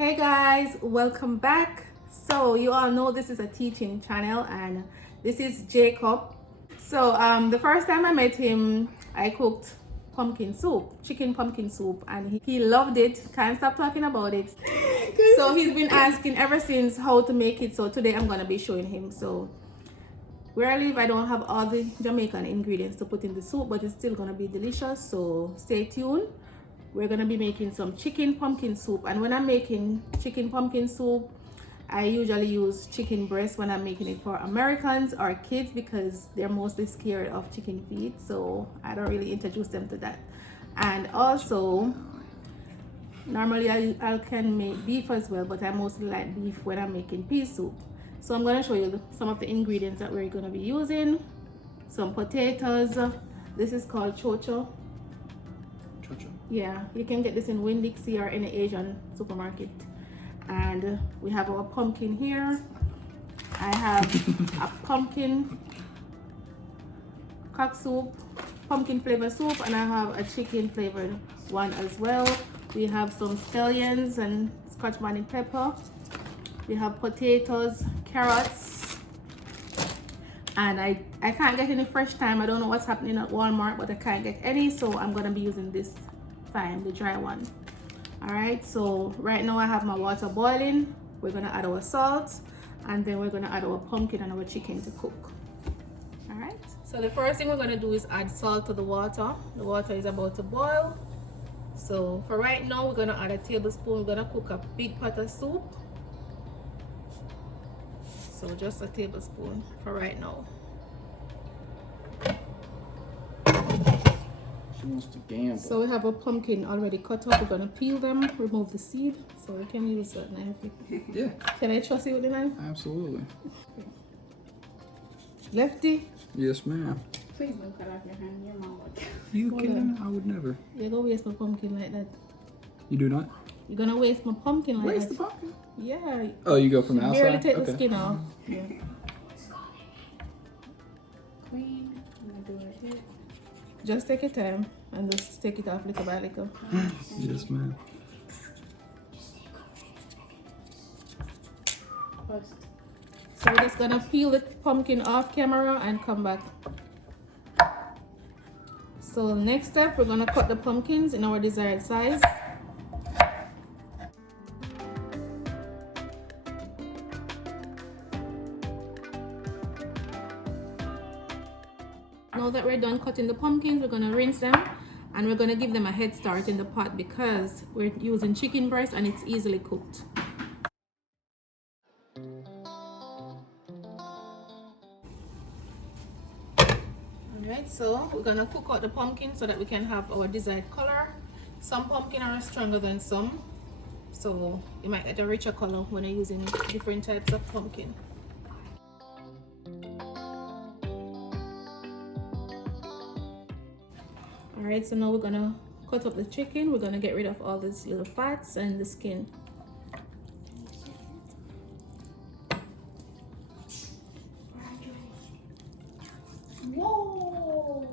Hey guys, welcome back. So you all know this is a teaching channel and this is Jacob. So the first time I met him, I cooked pumpkin soup, chicken pumpkin soup, and he loved it. Can't stop talking about it. So he's been asking ever since how to make it. So today I'm gonna be showing him. So where I live, I don't have all the Jamaican ingredients to put in the soup, but it's still gonna be delicious. So stay tuned. We're gonna be making some chicken pumpkin soup, and when I'm making chicken pumpkin soup, I usually use chicken breast when I'm making it for Americans or kids because they're mostly scared of chicken feet, so I don't really introduce them to that. And also, normally I can make beef as well, but I mostly like beef when I'm making pea soup. So I'm gonna show you some of the ingredients that we're gonna be using. Some potatoes. This is called chocho. Yeah, you can get this in E.t.c or any Asian supermarket. And we have our pumpkin here. I have a pumpkin cock soup, pumpkin flavor soup, and I have a chicken flavored one as well. We have some scallions and Scotch bonnet pepper. We have potatoes, carrots, and I can't get any fresh thyme. I don't know what's happening at Walmart, but I can't get any, so I'm gonna be using this thyme, the dry one. All right, so right now I have my water boiling. We're gonna add our salt, and then we're gonna add our pumpkin and our chicken to cook. All right, so the first thing we're gonna do is add salt to the water. The water is about to boil. So for right now, we're gonna add a tablespoon. We're gonna cook a big pot of soup. So just a tablespoon for right now. She wants to gamble. So we have a pumpkin already cut up. We're gonna peel them, remove the seed. So we can use that knife. Yeah. Can I trust you with the knife? Absolutely. Okay. Lefty? Yes, ma'am. Please don't cut off your hand. Your mom would. You Hold kidding? I would never. You're gonna waste my pumpkin like that. You do not? You're gonna waste my pumpkin like Waste that. the pumpkin? Yeah. Oh, you go from the outside? Barely take Okay. the skin off. Yeah. Queen. I'm gonna do it here. Just take your time and just take it off little by little. Yes, ma'am. First. So we're just gonna peel the pumpkin off camera and come back. So next step, we're gonna cut the pumpkins in our desired size. Now that we're done cutting the pumpkins, we're gonna rinse them and we're gonna give them a head start in the pot because we're using chicken breast and it's easily cooked. Alright, so we're gonna cook out the pumpkin so that we can have our desired color. Some pumpkin are stronger than some, so you might get a richer color when you're using different types of pumpkin. Alright, so now we're gonna cut up the chicken. We're gonna get rid of all these little fats and the skin. Whoa!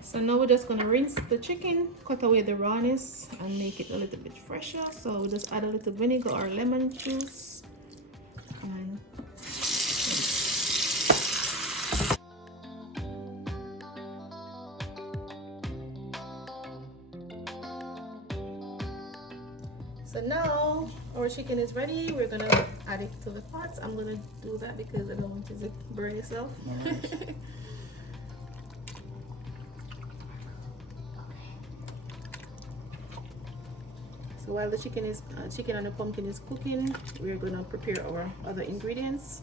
So now we're just gonna rinse the chicken, cut away the rawness and make it a little bit fresher. So we'll just add a little vinegar or lemon juice. And so now our chicken is ready. We're gonna add it to the pot. I'm gonna do that because I don't want it to burn itself. So while the chicken and the pumpkin is cooking, we're gonna prepare our other ingredients.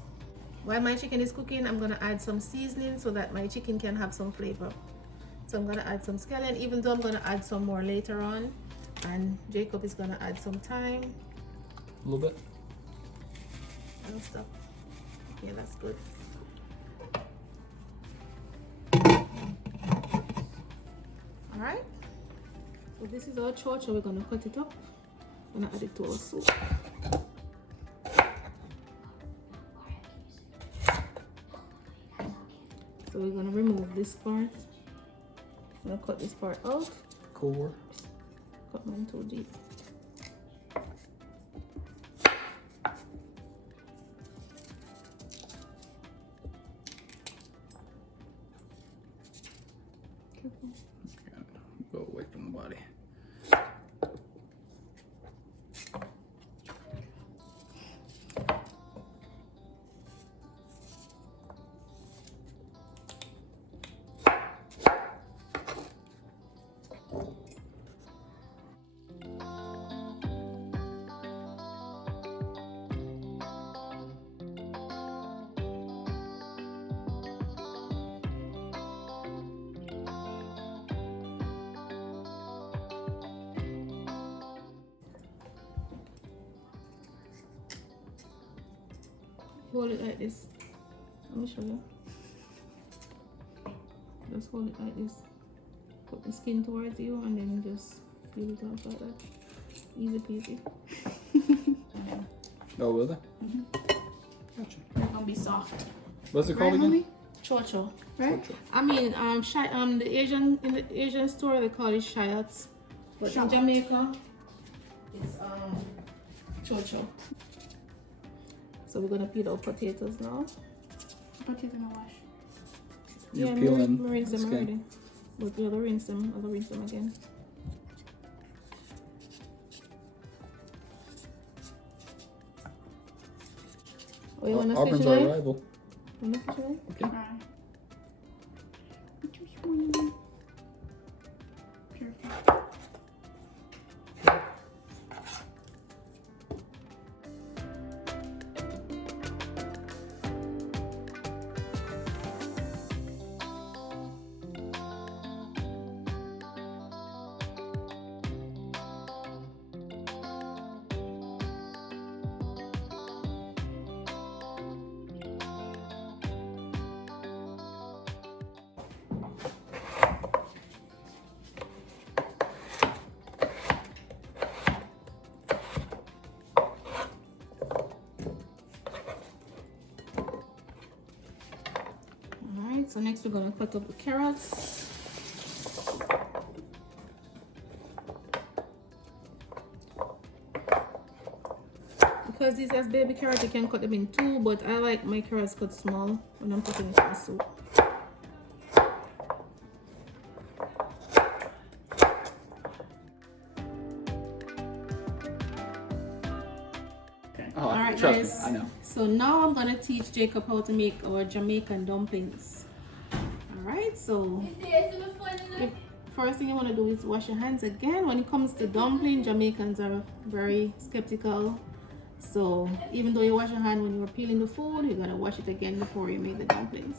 While my chicken is cooking, I'm gonna add some seasoning so that my chicken can have some flavor. So I'm gonna add some scallion, even though I'm gonna add some more later on. And Jacob is gonna add some thyme. A little bit. And stuff. Yeah, that's good. Alright. So this is our chocha. We're gonna cut it up. I'm gonna add it to our soup. So we're gonna remove this part. I'm gonna cut this part out. Core. Cut mine too deep. Go away from the body. Hold it like this. Let me show you. Just hold it like this. Put the skin towards you and then just peel it off like that. Easy peasy. Oh, will they? Mm-hmm. Gotcha. They're gonna be soft. What's it called Right, again? homie? Chocho, right? Chocho. I mean, in the Asian store they call it chayotes, but in Jamaica, it's chocho. So we're gonna peel out potatoes now. Potatoes in the wash. You're peeling we rinse the them skin. already. But we'll rinse them. I'll rinse them again. Oh, you want a Auburn's stitch our knife? rival. Want a stitch knife? Okay. Alright. Perfect. Alright, so next we're gonna cut up the carrots. Because these as baby carrots, you can cut them in two, but I like my carrots cut small when I'm putting it in the soup. Oh, Alright trust guys, me, I know. so now I'm gonna teach Jacob how to make our Jamaican dumplings. Alright, so first thing you want to do is wash your hands again. When it comes to dumpling, Jamaicans are very skeptical. So even though you wash your hand when you're peeling the food, you gotta wash it again before you make the dumplings.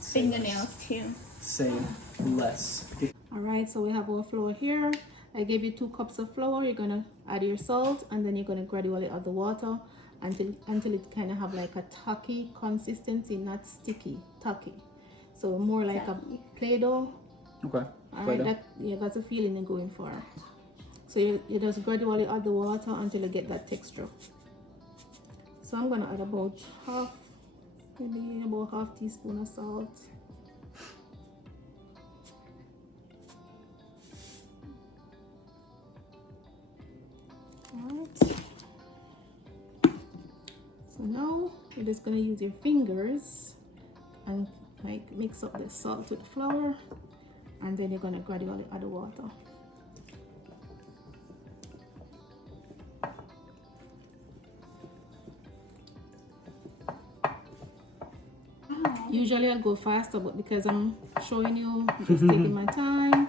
Fingernails too. Same, less. Alright, so we have our flour here. I gave you 2 cups of flour. You're gonna add your salt and then you're gonna gradually add the water until it kind of have like a tacky consistency, not sticky, tacky. So more like a Play-Doh. Okay. Alright, that's a feeling you're going for. So you just gradually add the water until you get that texture. So I'm gonna add about half teaspoon of salt. Alright. So now you're just gonna use your fingers and like mix up the salt with the flour, and then you're gonna gradually add the water. Usually I'll go faster, but because I'm showing you, just taking my time.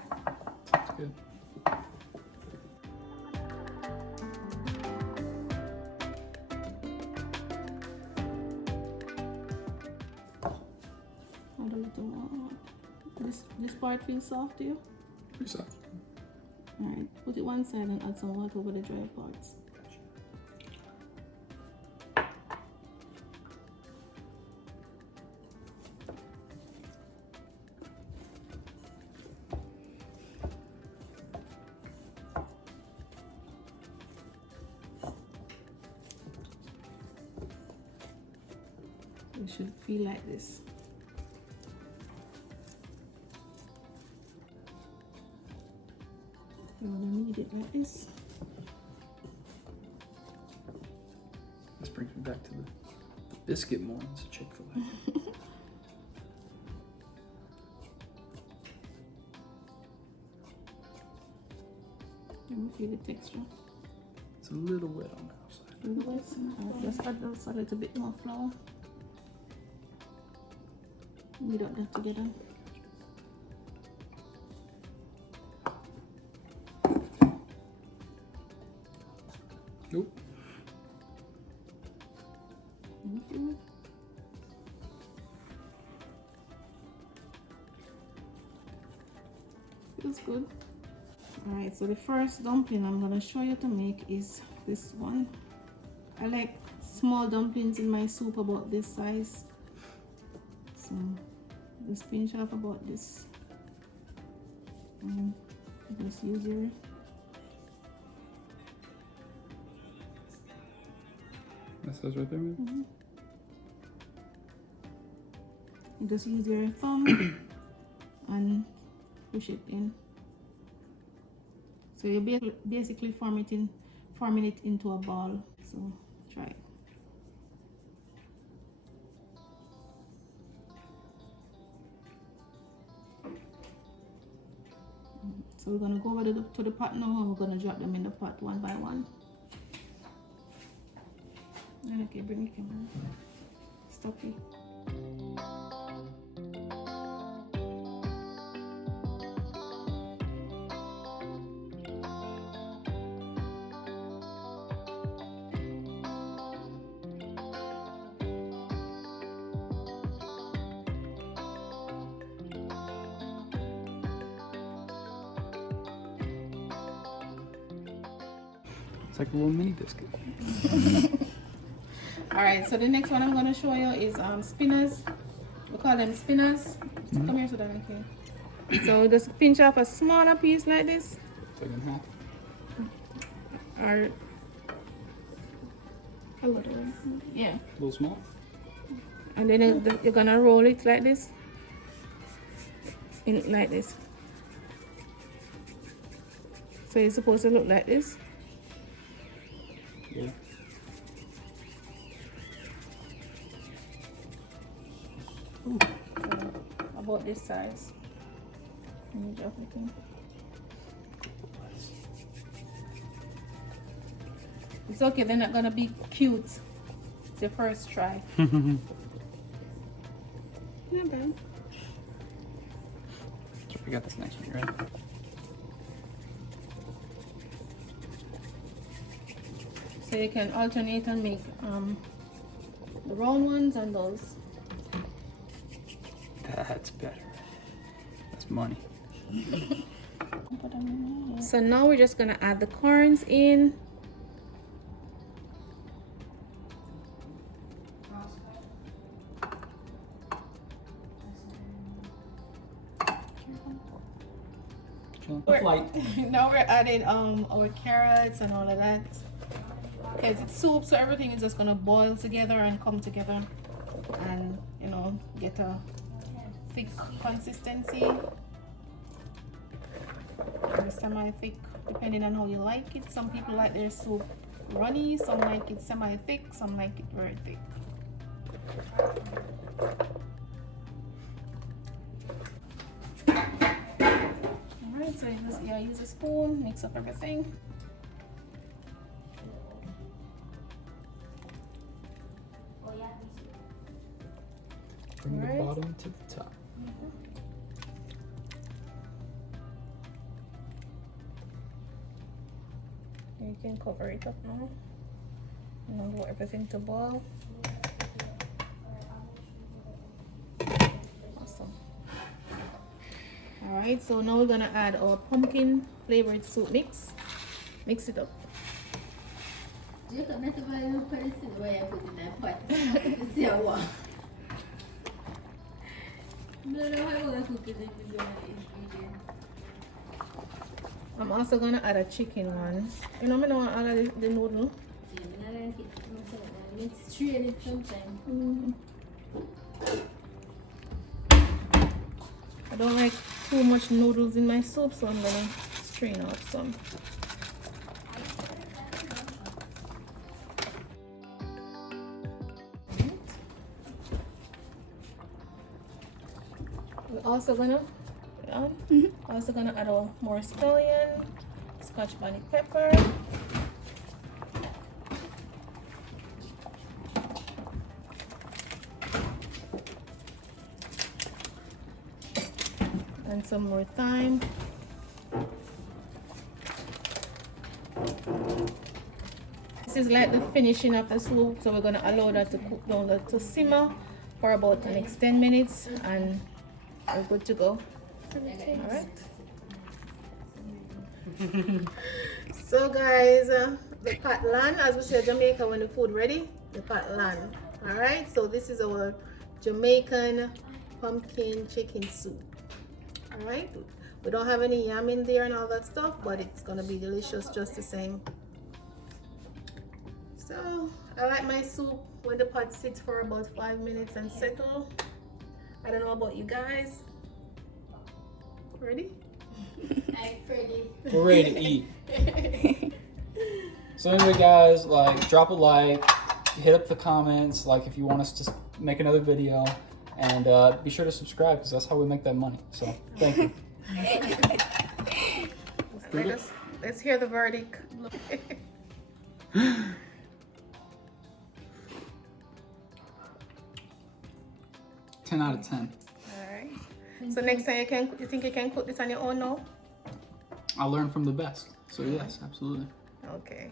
That's good. part feel soft to you? Pretty soft. Alright, put it one side and add some water over the dry parts. It should feel like this. You're gonna knead it like this. This brings me back to the biscuit mornings at Chick-fil-A. Let me feel the texture. It's a little wet on the outside. A little wet. Just add a little bit more flour. Knead up that together. Nope. Feels good. Alright, so the first dumpling I'm gonna show you to make is this one. I like small dumplings in my soup about this size. So just pinch off about this. And just use your That says right there, maybe? You just use your thumb and push it in. So you're basically forming it into a ball. So try it. So we're gonna go over to the pot now, and we're gonna drop them in the pot one by one. Okay, bring the camera. Stop it. It's like a little mini biscuit. Alright, so the next one I'm going to show you is spinners. We call them spinners. Come here so that I can. So just pinch off a smaller piece like this. Take it in half. Or a little. Yeah. A little small. And then you're going to roll it like this. Like this. So it's supposed to look like this. Yeah. So about this size. Let me drop it in. It's okay, they're not gonna be cute. It's your first try. Not bad. So we got this next one, right? So you can alternate and make the round ones and those. That's better. That's money. So now we're just gonna add the corns in. Now we're adding our carrots and all of that. Because it's soup, so everything is just gonna boil together and come together and, you know, get a thick consistency or semi-thick, depending on how you like it. Some people like their soup runny, some like it semi-thick, some like it very thick. Alright, so you just use a spoon, mix up everything. From Right. the bottom to the top. You can cover it up now and allow everything to boil. Awesome. Alright, so now we're gonna add our pumpkin flavored soup mix. Mix it up. Jacob, not about you put it in the way I put in that pot. You see how what? No, how I want to cook it if you don't ingredient. I'm also gonna add a chicken one. You know, I don't want to add the noodle. Yeah, I don't like it. I need to strain it sometimes. I don't like too much noodles in my soup, so I'm gonna strain out some. We're also gonna add a more Escallion, Scotch bonnet pepper, and some more thyme. This is like the finishing of the soup, so we're gonna allow that to cook down, to simmer for about the next 10 minutes, and we're good to go. All right. So guys, the pot land, as we say in Jamaica, when the food ready, the pot land. All right. So this is our Jamaican pumpkin chicken soup. All right. We don't have any yam in there and all that stuff, but it's gonna be delicious just the same. So I like my soup when the pot sits for about 5 minutes and settle. I don't know about you guys. Ready? I'm ready. We're ready to eat. So anyway, guys, like, drop a like, hit up the comments, like, if you want us to make another video, and be sure to subscribe, because that's how we make that money. So thank you. Let's hear the verdict. 10 out of 10. All right. So next time you think you can cook this on your own now? I learned from the best. So yes, absolutely. Okay.